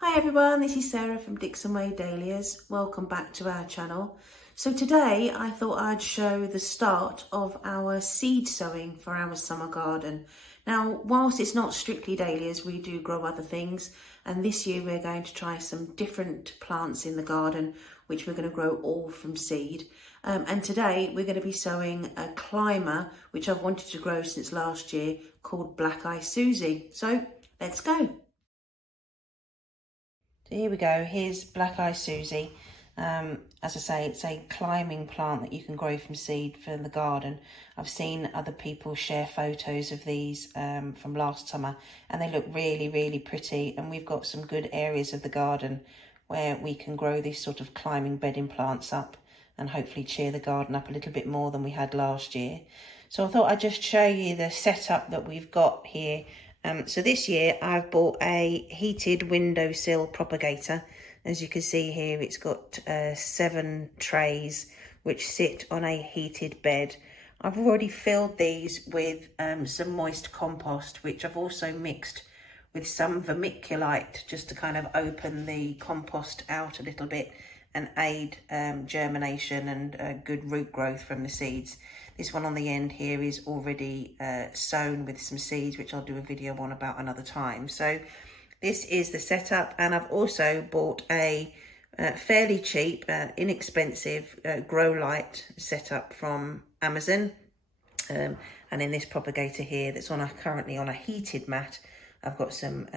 Hi everyone, this is Sarah from Dixon Way Dahlias. Welcome back to our channel. So today I thought I'd show the start of our seed sowing for our summer garden. Now, whilst it's not strictly dahlias, we do grow other things, and this year we're going to try some different plants in the garden which we're going to grow all from seed. And today we're going to be sowing a climber which I've wanted to grow since last year, called Black Eyed Suzie. So let's go. So here we go, here's Black Eyed Suzie. As I say, it's a climbing plant that you can grow from seed for the garden. I've seen other people share photos of these from last summer, and they look really, really pretty. And we've got some good areas of the garden where we can grow these sort of climbing bedding plants up and hopefully cheer the garden up a little bit more than we had last year. So I thought I'd just show you the setup that we've got here. So this year I've bought a heated windowsill propagator. As you can see here, it's got 7 trays which sit on a heated bed. I've already filled these with some moist compost, which I've also mixed with some vermiculite just to kind of open the compost out a little bit and aid germination and good root growth from the seeds. This one on the end here is already sown with some seeds, which I'll do a video on about another time. So this is the setup, and I've also bought a fairly cheap, inexpensive grow light setup from Amazon. And in this propagator here that's currently on a heated mat, I've got some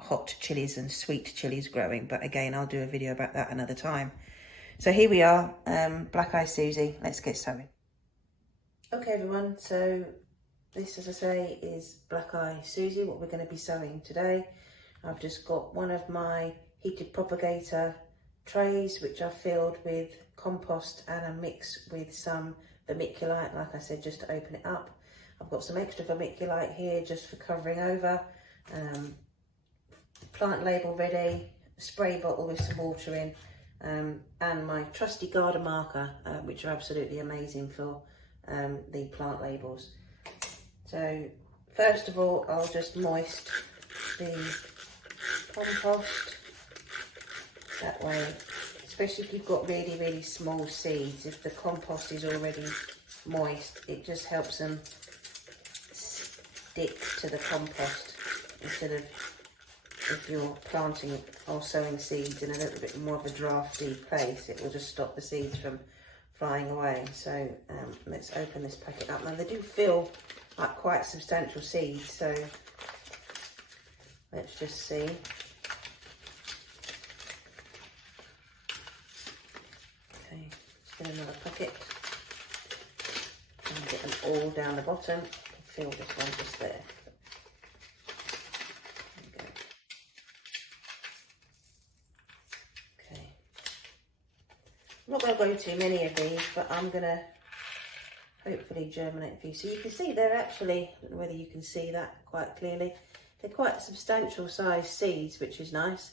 hot chilies and sweet chilies growing, but again, I'll do a video about that another time. So here we are, Black Eyed Suzie. Let's get sowing. Okay everyone, so this, as I say, is Black Eyed Suzie, what we're going to be sowing today. I've just got one of my heated propagator trays which I've filled with compost and a mix with some vermiculite, like I said, just to open it up. I've got some extra vermiculite here just for covering over. Plant label ready, spray bottle with some water in, and my trusty garden marker, which are absolutely amazing for the plant labels. So first of all, I'll just moist the compost. That way, especially if you've got really, really small seeds, if the compost is already moist, it just helps them stick to the compost instead of if you're planting or sowing seeds in a little bit more of a drafty place, it will just stop the seeds from flying away. So let's open this packet up. Now they do feel like quite substantial seeds, so let's just see. Okay, let's get another packet and get them all down the bottom. Fill this one just there. I'm not going to grow too many of these, but I'm going to hopefully germinate a few. So you can see they're actually, I don't know whether you can see that quite clearly, they're quite substantial sized seeds, which is nice.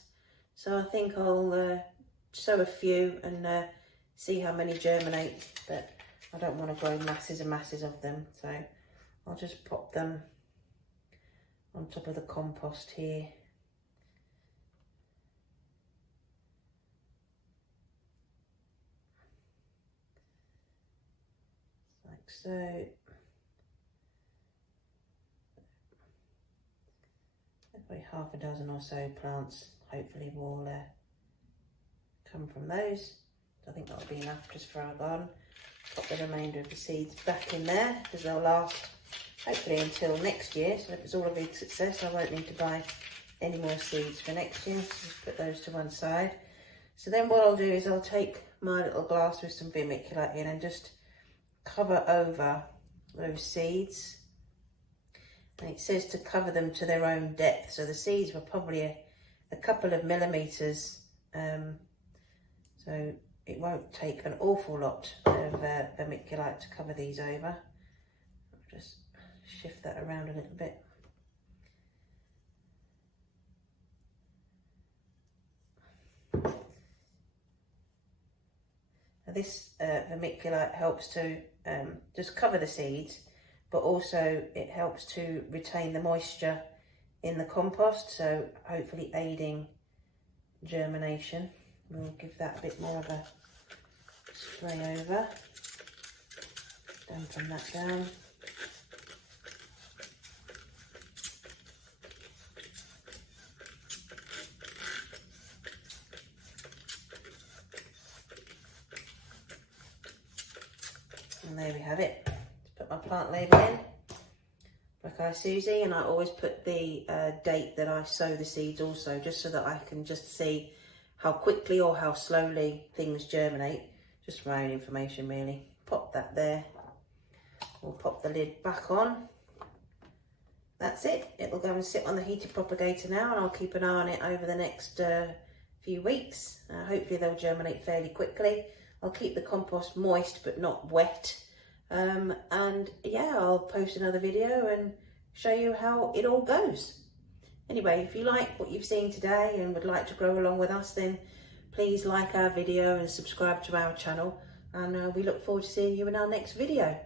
So I think I'll sow a few and see how many germinate, but I don't want to grow masses and masses of them. So I'll just pop them on top of the compost here. So probably half a dozen or so plants hopefully will come from those. I think that'll be enough just for our garden. Pop the remainder of the seeds back in there because they'll last hopefully until next year. So if it's all a big success, I won't need to buy any more seeds for next year. So just put those to one side. So then what I'll do is I'll take my little glass with some vermiculite in and just cover over those seeds, and it says to cover them to their own depth, so the seeds were probably a couple of millimeters, so it won't take an awful lot of vermiculite to cover these over. I'll just shift that around a little bit. Now this vermiculite helps to just cover the seeds, but also it helps to retain the moisture in the compost, so hopefully aiding germination. We'll give that a bit more of a spray over, dampen that down. And there we have it. Put my plant label in, Black Eyed Suzie, and I always put the date that I sow the seeds also, just so that I can just see how quickly or how slowly things germinate, just for my own information really. Pop that there. We'll pop the lid back on. That's it. It'll go and sit on the heated propagator now, and I'll keep an eye on it over the next few weeks. Hopefully they'll germinate fairly quickly. I'll keep the compost moist but not wet. And yeah, I'll post another video and show you how it all goes. Anyway, if you like what you've seen today and would like to grow along with us, then please like our video and subscribe to our channel. And we look forward to seeing you in our next video.